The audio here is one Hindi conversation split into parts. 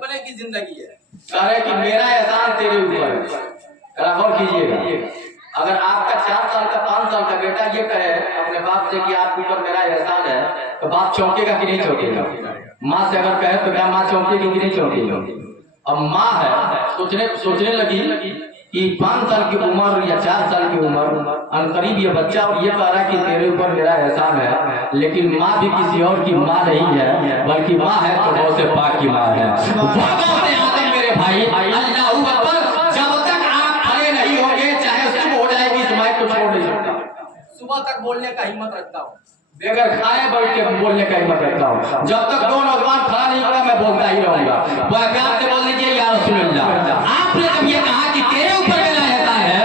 तड़पने की जिंदगी है। कह रहे कि मेरा एहसान तेरे ऊपर है। गौर कीजिएगा, अगर आपका 4 साल का 5 साल का बेटा ये कहे अपने बाप से कि आपके ऊपर मेरा एहसान है, तो बाप चौंकेगा कि नहीं चौंकेगा? माँ से अगर कहे तो क्या माँ चौंकेगी कि नहीं चौंकेगी? अब माँ है सोचने लगी कि 5 साल की उम्र या 4 साल की उम्र अनकरीब ये बच्चा और ये कह रहा है कि तेरे ऊपर मेरा एहसान है, लेकिन माँ भी किसी और की माँ नहीं है, बल्कि माँ है तो गौ से पाक की माँ है। मेरे भाई अल्लाहू अकबर, जब तक आप खड़े नहीं होंगे चाहे सुबह हो जाएगी इस माइक को छोड़ नहीं सकता। सुबह तक बोलने का हिम्मत रखता हूँ, बेगर खाए बैठ के बोलने का हिम्मत रखता हूँ। जब तक दो नौजवान खड़ा नहीं होगा मैं बोलता ही रहूंगा। वो प्यार से बोल दीजिए या रसूलुल्लाह। आपने जब ये कहा कि तेरे ऊपर मेरा एहसान है,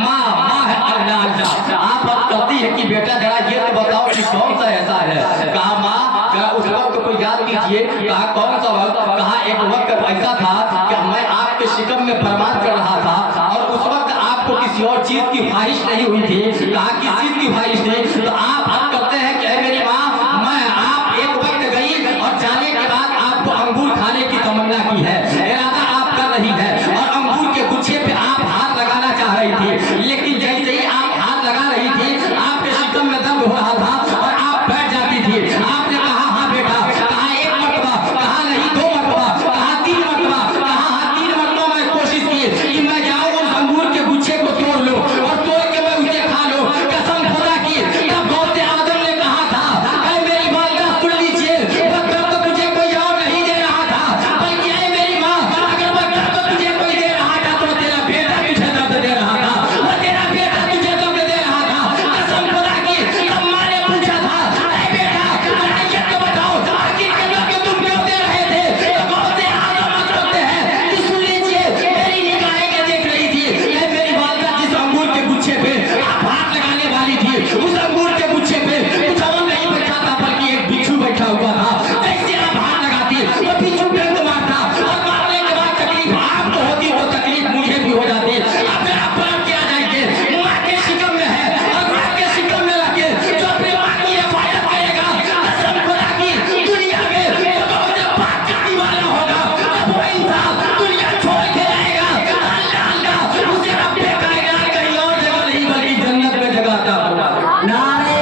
माँ है अल्लाह अल्लाह, आप अब कहती है कि बेटा जरा ये तो बताओ कि कौन सा एहसान है? कहा माँ जरा उस वक्त को याद कीजिए। कहा कौन सा वक्त? कहा एक वक्त ऐसा था कि मैं आपके शिकम में फरमान कर रहा था और उस वक्त आपको किसी और चीज की ख्वाहिश नहीं हुई थी। कहा किस चीज की ख्वाहिश थी? तो आप कहते हैं कि मेरी माँ, मैं आप एक वक्त गई और जाने के बाद आपको अंगूर खाने की तमन्ना की है, इरादा आप कर रही है और अंगूर के गुच्छे पे आप हाथ लगाना चाह रही थी, लेकिन जैसे ही आप हाथ लगा रही थी आपके शिकम में दर्द हो रहा था और आप बैठ जाती थी। आपने कहा हाँ बेटा, कहा 1 मरतबा, कहा नहीं 2 मरतबा, कहा 3 मरतबा, कहा हाँ 3 मरतबा मैं कोशिश की कि मैं जाऊँ उस अंगूर के गुच्छे को तोड़ लो और तोड़ के मैं उसे खा लो। कसम खुदा की, तब गौसे आदम ने कहा था, ऐ मेरी वालिदा सुन लीजिए, वो दर्द तुझे कोई और नहीं दे रहा था, बल्कि ऐ मेरी माँ, अगर वो दर्द तुझे कोई दे रहा था तो तेरा बेटा तुझे दर्द दे रहा था, वो तेरा बेटा तुझे दर्द दे रहा था। कसम खुदा की, तब माँ ने पूछा था, ऐ बेटा जरा ये तो बताओ आखिर के दर्द तुम क्यों दे रहे थे? तो गौसे आदम बताते हैं कि सुन लीजिए, मेरी निगाहें के देख रही थी, ऐ मेरी वालिदा जिस अंगूर के गुच्छे पे आप हाथ लगाने वाली थी, उस अंगूर के गुच्छे पे कुछ और नहीं बैठा था बल्कि एक बिच्छू बैठा हुआ था। जैसे आप हाथ लगाती वो बिच्छू डंक मारता और मारने के बाद तकलीफ आपको होती, वो तकलीफ मुझे भी हो जाती। अब मेरा पलट क्या जाएंगे, माँ के शिकम में है और माँ के शिकम में रखे जो अपनी माँ की हिफाजत करेगा, कसम खुदा की, दुनिया में जो गौसे पाक का दीवाना होगा अब वो इंसान दुनिया छोड़ के जाएगा। अल्लाह अल्लाह, उसे रब्बे कायनात कहीं और जगह नहीं बल्कि जन्नत में जगह अता फरमा। नारे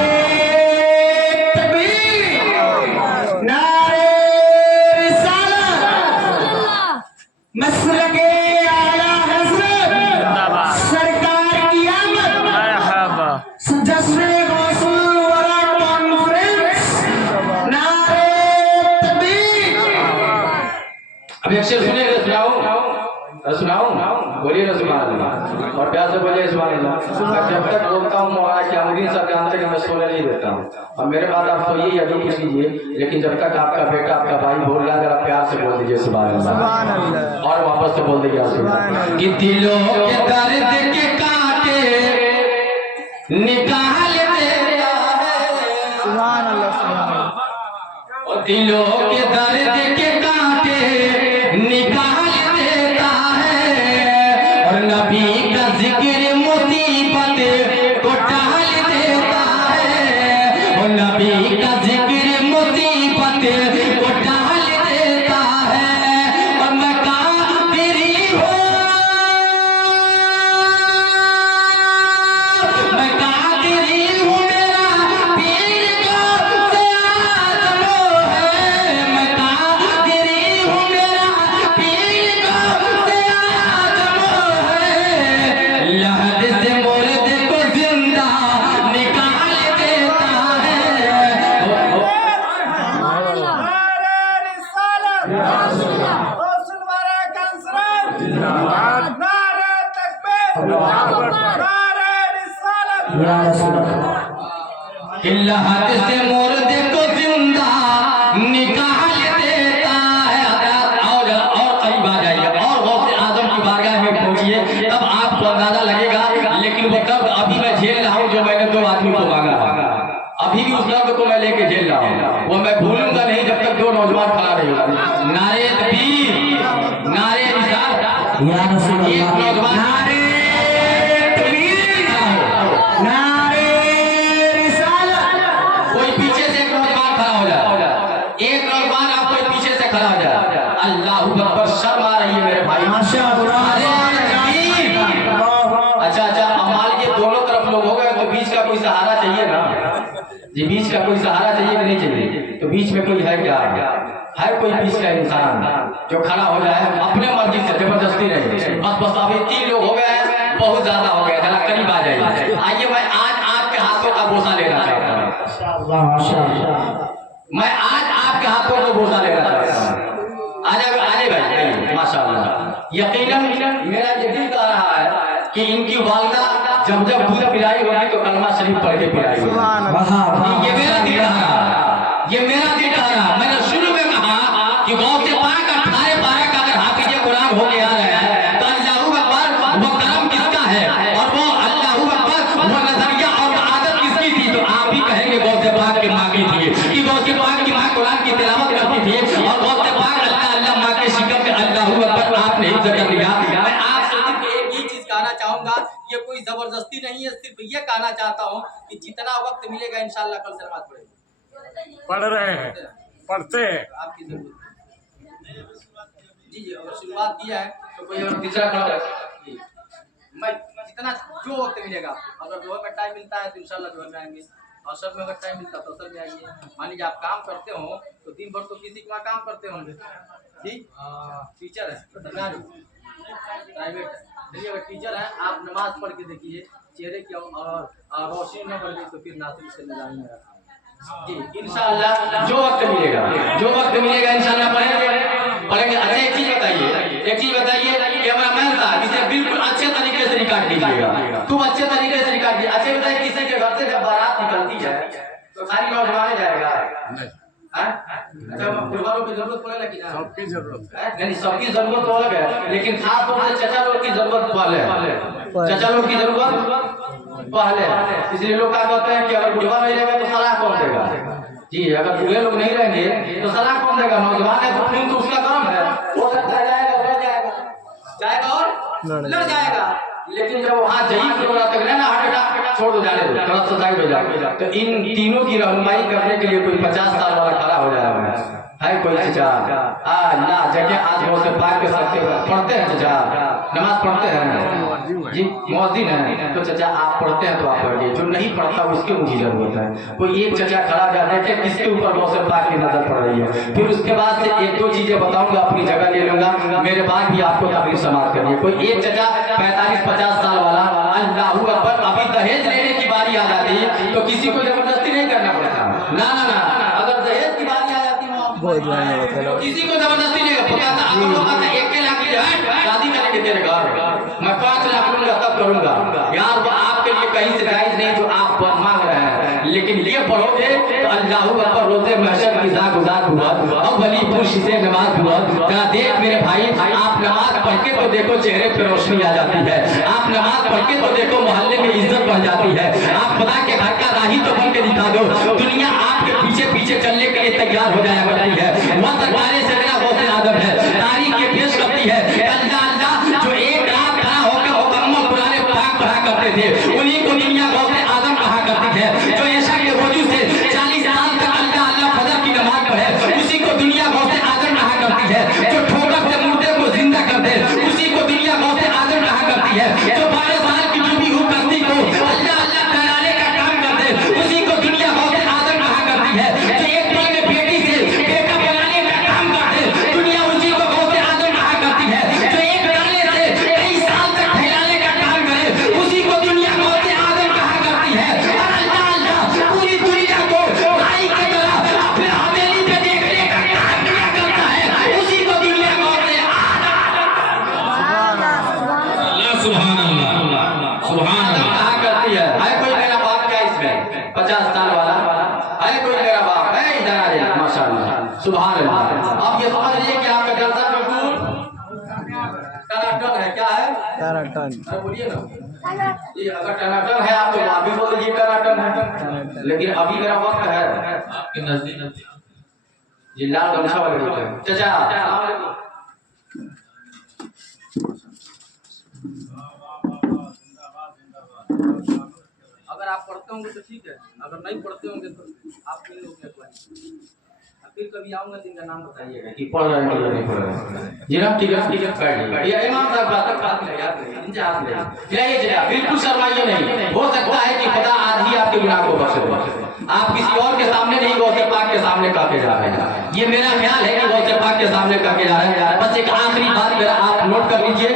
तकबीर, नारे रिसालत, मसलके आला हज़रत सरकार की आमद, जश्न गौसुल वरा कॉन्फ्रेंस, नारे तकबीर। अब एक शेर सुनिएगा, सुनाऊं? बोलिए सुभान अल्लाह और प्यार से बोलिए सुभान अल्लाह। जब तक बोलता हूँ मौलाना क्या मुरीद सब जानते हैं कि मैं सोने नहीं देता हूँ, और मेरे बाद आप सोइए या जो कुछ कीजिए, लेकिन जब तक आपका बेटा आपका भाई बोल रहा है जरा प्यार से बोल दीजिए सुभान अल्लाह और वापस से बोल दीजिए कि दिलों के दर्द के कांटे निकाल देता है, सुभान अल्लाह, और दिलों के दर्द के कांटे निकाल देता है, और नबी का जिक्र मुसीबत को टाल देता है, और नबी का जिक्र मुसीबत को टाल देता है, और मैं कादिरी हूँ, मैं कादिरी हूँ, मेरा पीर गौसे आज़म है, मैं कादिरी हूँ, मेरा पीर गौसे आज़म है, लहद से मुर्द को जिंदा निकाल देता है। लहद से मुर्द को जिंदा निकाल देता है। और करीब आ जाइए और गौसे आजम की बारगाह में पहुंचिए, तब आपको अंदाजा लगेगा। लेकिन वो दर्द अभी मैं झेल रहा हूँ जो मैंने 2 आदमी को मांगा, अभी भी उस दर्द को मैं लेके झेल रहा हूँ, वो मैं भूलूंगा नहीं जब तक 2 नौजवान खड़ा रहेगा। नारे तकबीर, नारे रिसालत, एक नौजवान नारे तकबीर, नारे रिसालत। कोई पीछे से एक नौजवान खड़ा हो जाए, एक नौजवान आप कोई पीछे से खड़ा हो जाए, अल्लाह अकबर, शर्म आ रही है मेरे भाई। माशाअल्लाह। अच्छा अमाल के दोनों तरफ लोग हो गए तो बीच का कोई सहारा चाहिए ना जी, बीच का कोई सहारा चाहिए कि नहीं चाहिए? तो बीच में कोई है क्या? है कोई बीच का इंसान जो खड़ा हो जाए अपने मर्जी से, जबरदस्ती नहीं। बस अभी 3 लोग हो गए हैं, बहुत ज्यादा हो गया, जरा करीब आ जाइए। आइए, मैं आज आपके हाथों का बोसा लेना चाहता हूँ। मैं आज आपके हाथों को बोसा लेना चाहता हूँ। आने भाई, माशाअल्लाह। यकीनन मेरा ये दिल कह रहा है कि इनकी वालदा जब दूध पिलाई होगी तो कलमा शरीफ पढ़ के पिलाई होगी। ये मेरा दिल कह रहा, ये मेरा दिल कह रहा। मैंने शुरू में कहा कि गौसे पाक 18 पारा का अगर हाफिज़े कुरान हो गया है तो अल्लाहू अकबर वो करम किसका है और वो अल्लाहू अकबर वो नजरिया और आदत किसकी थी? तो आप भी कहेंगे गौसे पाक की माँ की थी कि गौसे पाक की माँ कुरान की तिलावत करती थी और गौसे पाक अल्लाह माँ के शिकम में अल्लाहू अकबर आपने हिफ्ज़ कर लिया। मैं आपसे सिर्फ एक ही चीज कहना चाहूंगा, ये कोई जबरदस्ती नहीं है, सिर्फ ये कहना चाहता हूँ कि जितना वक्त मिलेगा इंशाल्लाह कल से नमाज पढ़ेंगे। पढ़ रहे हैं, पढ़ते हैं। आपकी जरूरत जी अगर शुरुआत किया है तो कोई और तीसरा खड़ा जी। मैं जितना जो वक्त मिलेगा आपको, अगर जोहर में टाइम मिलता है तो इंशाल्लाह जोहर में आएंगे, असर में अगर टाइम मिलता है तो असर में आइए। मान लीजिए आप काम करते हो तो दिन भर तो किसी के वहाँ काम करते होंगे जी, टीचर है सरकारी प्राइवेट है, चलिए अगर टीचर है आप नमाज पढ़ के देखिए चेहरे की और रोशनी न बढ़ गई तो फिर नासिर से निजामी में रखा जी। इंशाअल्लाह जो वक्त मिलेगा इंशाअल्लाह पढ़ेंगे। अच्छा एक चीज बताइए कि हमारा मैन साहब इसे बिल्कुल अच्छे तरीके से रिकॉर्ड कीजिएगा। तुम अच्छे तरीके से रिकॉर्ड कीजिए। अच्छे बताइए किसी के घर से जब बारात निकलती है तो खाली नौजवान जाएगा? अच्छा बुजुर्गों की जरूरत पड़ेगा कि ना? सबकी जरूरत है। नहीं, सबकी जरूरत तो अलग है, लेकिन खास तौर से चचा लोग की जरूरत पहले है। चचा लोग की जरूरत पहले है। इसलिए लोग क्या कहते हैं कि अगर बुढ़वा नहीं रहेगा तो सलाह कौन देगा जी? अगर बूढ़े लोग नहीं रहेंगे तो सलाह कौन देगा? नौजवान है तो खून तो उसका गर्म है, हो सकता है जाएगा और लड़ जाएगा, लेकिन जब वहाँ जहीफ लोग तक ना हार्ट अटैक छोड़ दो, जाने दो, थोड़ा सा साइड हो जाए। तो इन तीनों की रहनुमाई करने के लिए कोई 50 साल वाला खड़ा हो जाएगा। है कोई चचा? अल्लाह जगह आज वो से पाक के सकते पढ़ते हैं चचा, नमाज पढ़ते हैं जी, मौजिन है तो चचा आप पढ़ते हैं तो आप पढ़िए, जो नहीं पढ़ता उसके मुझे जरूरत है। कोई एक चचा खड़ा जा देखे किसके ऊपर वो से पाक की नजर पड़ रही है। फिर उसके बाद से 1-2 चीजें बताऊंगा, अपनी जगह ले लूंगा, मेरे बाद भी आपको तकरीर समाप्त करनी है। कोई एक चचा 45-50 साल वाला अल्लाहू अकबर, अभी दहेज लेने की बारी आ जाती तो किसी को जबरदस्ती नहीं करना पड़ता। ना ना ना, अगर दहेज की बारी आ जाती तो किसी को जबरदस्ती नहीं पता था। अगर वो कहता 1 लाख की शादी करेंगे तेरे घर, मैं 5 लाख लूंगा तब करूंगा यार, वो आपके लिए कहीं से जायज नहीं जो आप मांग रहे हैं। लेकिन ये पढ़ोगे तो अल्लाहू अकबर रोज़े महशर की जागुजार हुआ और वली खुशी से नमाज हुआ। जरा देख मेरे भाई, आप नमाज पढ़ के तो देखो चेहरे पे रोशनी आ जाती है, आप नमाज पढ़ के तो देखो मोहल्ले में इज्जत बढ़ जाती है। आप खुदा के घर का राही तो बन के दिखा दो, दुनिया आपके पीछे पीछे चलने के लिए तैयार हो जाया करती है। वह सरकारें से मेरा गौसे आदम है, तारीख ये पेश करती है अल्लाह जो एक रात खड़ा होकर मुकम्मल कुरान पाक पढ़ा करते थे उन्हीं को दुनिया गौसे आदम कहा करती है। जो ऐशा के वजू से 40 साल तक अल्लाह फजर की नमाज पढ़े उसी को दुनिया गौसे आदम कहा करती है। जो ठोकर से मुर्दे को जिंदा कर दे उसी को दुनिया गौसे आदम कहा करती है। जो 12 साल की डूबी हुई कश्ती को अल्लाह कराने का काम कर दे उसी को दुनिया गौसे आदम कहा करती है। जो एक पल में बेटी से बेटा बनाने का काम कर दे दुनिया उसी को गौसे आदम कहा करती है। जो एक डाले से कई साल तक फैलाने का काम करे उसी को दुनिया गौसे आदम कहा करती है। और अल्लाह पूरी दुनिया को भाई की तरह अपने हवेली पे देखने का काम किया करता है उसी को दुनिया गौसे सुभान अल्लाह, सुभान अल्लाह। कहा करती है। कोई मेरा बाप क्या इसमें 50 साल वाला है? कोई मेरा बाप है? इधर आ जाइए, माशाअल्लाह, सुभान अल्लाह। आप ये समझ लीजिए कि आपका जलसा बिल्कुल टनाटन है। क्या है? टनाटन। अरे बोलिए ना ये, अगर टनाटन है आप तो आप भी बोल दीजिए टनाटन है। लेकिन अभी मेरा वक्त है आपके नजदीक जी, लाल गमछा वाले चचा अगर आप पढ़ते होंगे तो ठीक है, अगर नहीं पढ़ते होंगे तो आप इन लोग फिर कभी आऊंगा तो इनका नाम बताइएगा कि पढ़ रहे हैं नहीं पढ़ रहे हैं। जी ना, ठीक है कर लीजिए। ये इमाम साहब बात नहीं याद नहीं, इनसे याद नहीं जाइए जनाब, बिल्कुल शर्माइए नहीं। हो सकता है कि खुदा आज ही आपके गुनाह को बख्श दे। आप किसी और के सामने नहीं, गौसे पाक के सामने करके जा रहे हैं। ये मेरा ख्याल है कि गौसे पाक के सामने करके जा रहे हैं। बस एक आखिरी बात मेरा आप नोट कर लीजिए,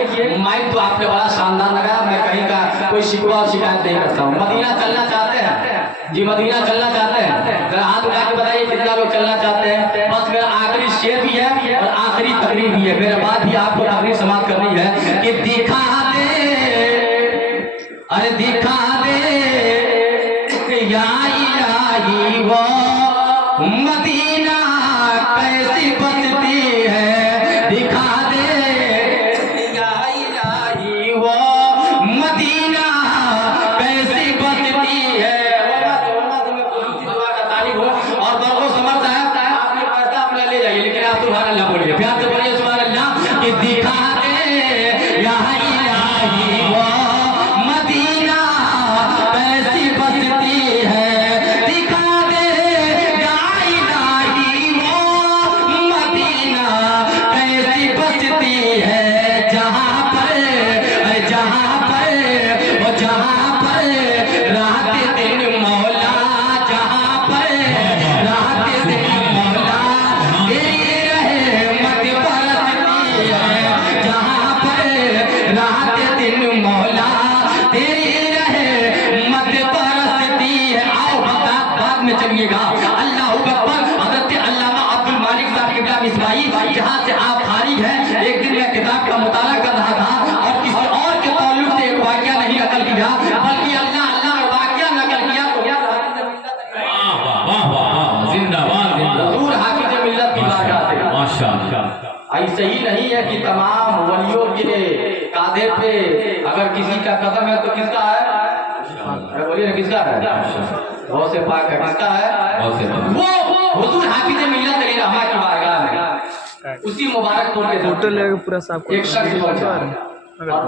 माइक तो आपने बड़ा शानदार लगाया, मैं कहीं का कोई शिकवा और शिकायत नहीं करता हूँ। मदीना चलना चाहते हैं जी, मदीना चलना चाहते हैं, जरा हाथ उठा के बताइए कितना लोग चलना चाहते हैं। बस मेरा आखिरी शेर भी है और आखिरी तकरीर भी है, मेरे बाद भी आपको तकरीर समाप्त करनी है कि दिखा दे, अरे दिखा दे या इलाही वो मदीना कैसी बसती है, दिखा दे या इलाही वो मदीना कैसी बसती है। और बरगो समर्थ है, आपने पैसा अपना ले जाइए, लेकिन आप सुभान अल्लाह बोलिए, प्यार से बोलिए सुभान अल्लाह कि दिखा दे या इलाही वो मदीना कैसी बसती है, दिखा दे या इलाही वो मदीना कैसी बसती है। जहाँ पर रात दिन मौला, जहाँ पर रात दिन मौला तेरी रहमत बरसती है, जहाँ पर रात दिन मौला तेरी रहमत बरसती है। आओ बाद में चलिएगा, अल्लाह अकबर। हज़रत अल्लामा अब्दुल मालिक साहब किबला मिसबाही, जहाँ से आप फारिग हैं, एक दिन मैं किताब का मुताला कर रहा था और किसी और के ताल्लुक से एक वाक़या नहीं नकल किया, बल्कि अल्लाह वाक़या नकल किया। तो वाह वाह वाह, जिंदाबाद जिंदाबाद, हुजूर हाफिज़ मिल्लत की बात है। माशाअल्लाह। ऐसे ही नहीं है कि तमाम वलियों के कांधे पे अगर किसी का कदम है तो किसका है? अरे बोलिए ना, किसका है? बहुत से पाक है, किसका है? वो हुजूर हाफिज़ मिल्लत अली रहमा की बारगाह में उसी मुबारक तौर पे फोटो लेके पूरा साफ एक शख्स पहुंचा और